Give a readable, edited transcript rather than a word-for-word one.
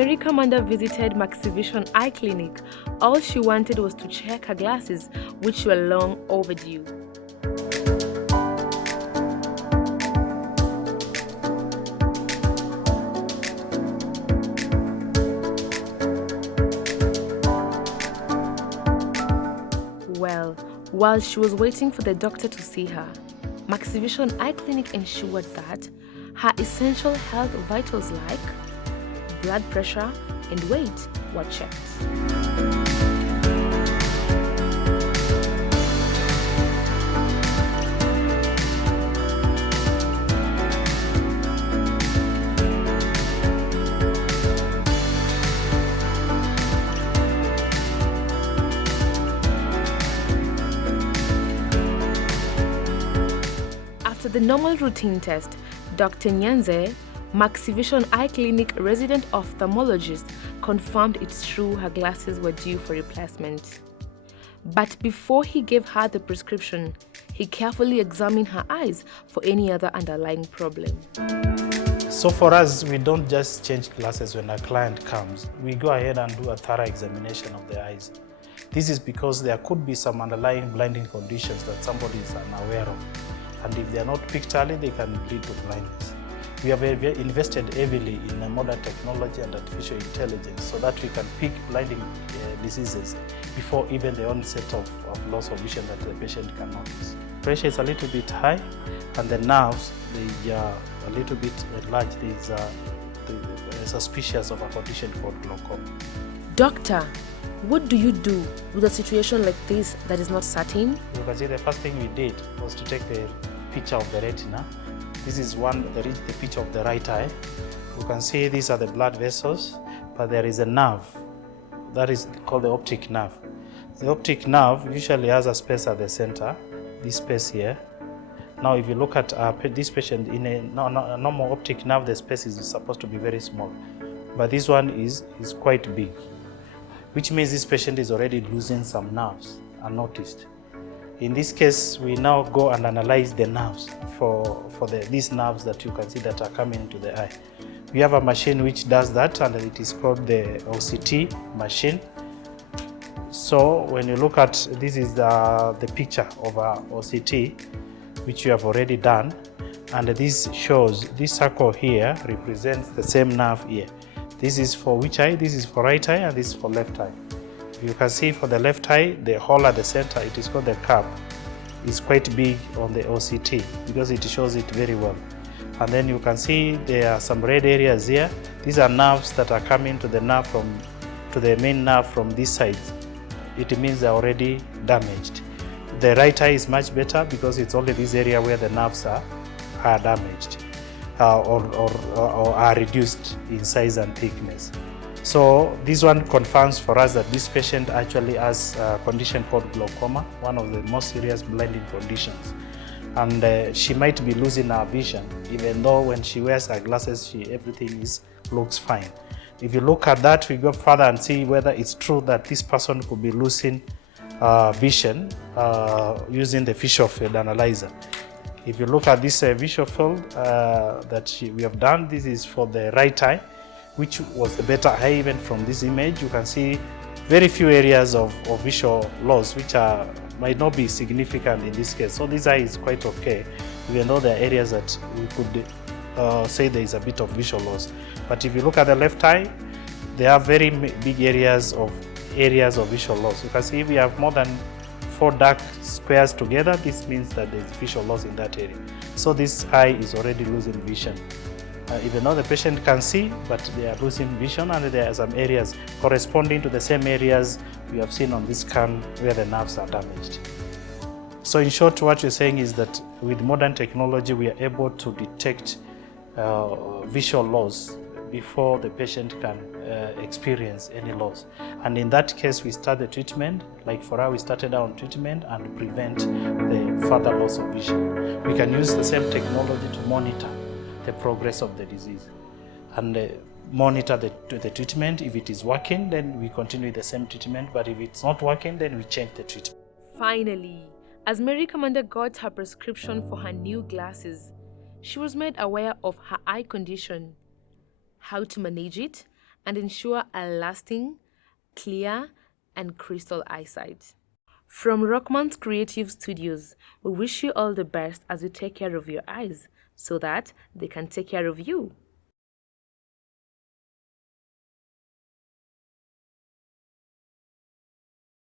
Mary Commander visited Maxivision Eye Clinic, all she wanted was to check her glasses, which were long overdue. Well, while she was waiting for the doctor to see her, Maxivision Eye Clinic ensured that her essential health vitals like blood pressure and weight were checked. After the normal routine test, Dr. Nyanze, Maxivision Eye Clinic resident ophthalmologist, confirmed it's true her glasses were due for replacement. But before he gave her the prescription, he carefully examined her eyes for any other underlying problem. So for us, we don't just change glasses when a client comes. We go ahead and do a thorough examination of the eyes. This is because there could be some underlying blinding conditions that somebody is unaware of. And if they are not picked early, they can lead to blindness. We have invested heavily in modern technology and artificial intelligence so that we can pick blinding diseases before even the onset of loss of vision that the patient can notice. Pressure is a little bit high, and the nerves, they are a little bit enlarged. They're suspicious of a condition called glaucoma. Doctor, what do you do with a situation like this that is not certain? You can see the first thing we did was to take the picture of the retina. This is the picture of the right eye. You can see these are the blood vessels, but there is a nerve that is called the optic nerve. The optic nerve usually has a space at the center, this space here. Now, if you look at this patient, in a normal optic nerve, the space is supposed to be very small, but this one is quite big, which means this patient is already losing some nerves unnoticed. In this case, we now go and analyze the nerves for these nerves that you can see that are coming into the eye. We have a machine which does that, and it is called the OCT machine. So when you look at, this is the picture of our OCT, which you have already done, and this shows, this circle here represents the same nerve here. This is for which eye? This is for right eye, and this is for left eye. You can see for the left eye, the hole at the center, it is called the cap, is quite big on the OCT because it shows it very well. And then you can see there are some red areas here. These are nerves that are coming to the nerve to the main nerve from this side. It means they're already damaged. The right eye is much better because it's only this area where the nerves are damaged or are reduced in size and thickness. So this one confirms for us that this patient actually has a condition called glaucoma, one of the most serious blinding conditions. And she might be losing her vision, even though when she wears her glasses, everything looks fine. If you look at that, we go further and see whether it's true that this person could be losing vision using the visual field analyzer. If you look at this visual field that we have done, this is for the right eye, which was a better eye. Even from this image, you can see very few areas of visual loss, which might not be significant in this case. So this eye is quite okay, even though there are areas that we could say there is a bit of visual loss. But if you look at the left eye, there are very big areas of visual loss. You can see we have more than 4 dark squares together. This means that there is visual loss in that area. So this eye is already losing vision. Even though the patient can see, but they are losing vision, and there are some areas corresponding to the same areas we have seen on this scan where the nerves are damaged. So in short, what you're saying is that with modern technology, we are able to detect visual loss before the patient can experience any loss. And in that case, we start the treatment. Like for us, we started our treatment and prevent the further loss of vision. We can use the same technology to monitor the progress of the disease and monitor the treatment. If it is working, then we continue the same treatment, but if it's not working, then we change the treatment. Finally, as Mary Commander got her prescription for her new glasses, she was made aware of her eye condition, how to manage it, and ensure a lasting, clear, and crystal eyesight. From Rockmans Creative Studios, we wish you all the best as you take care of your eyes so that they can take care of you.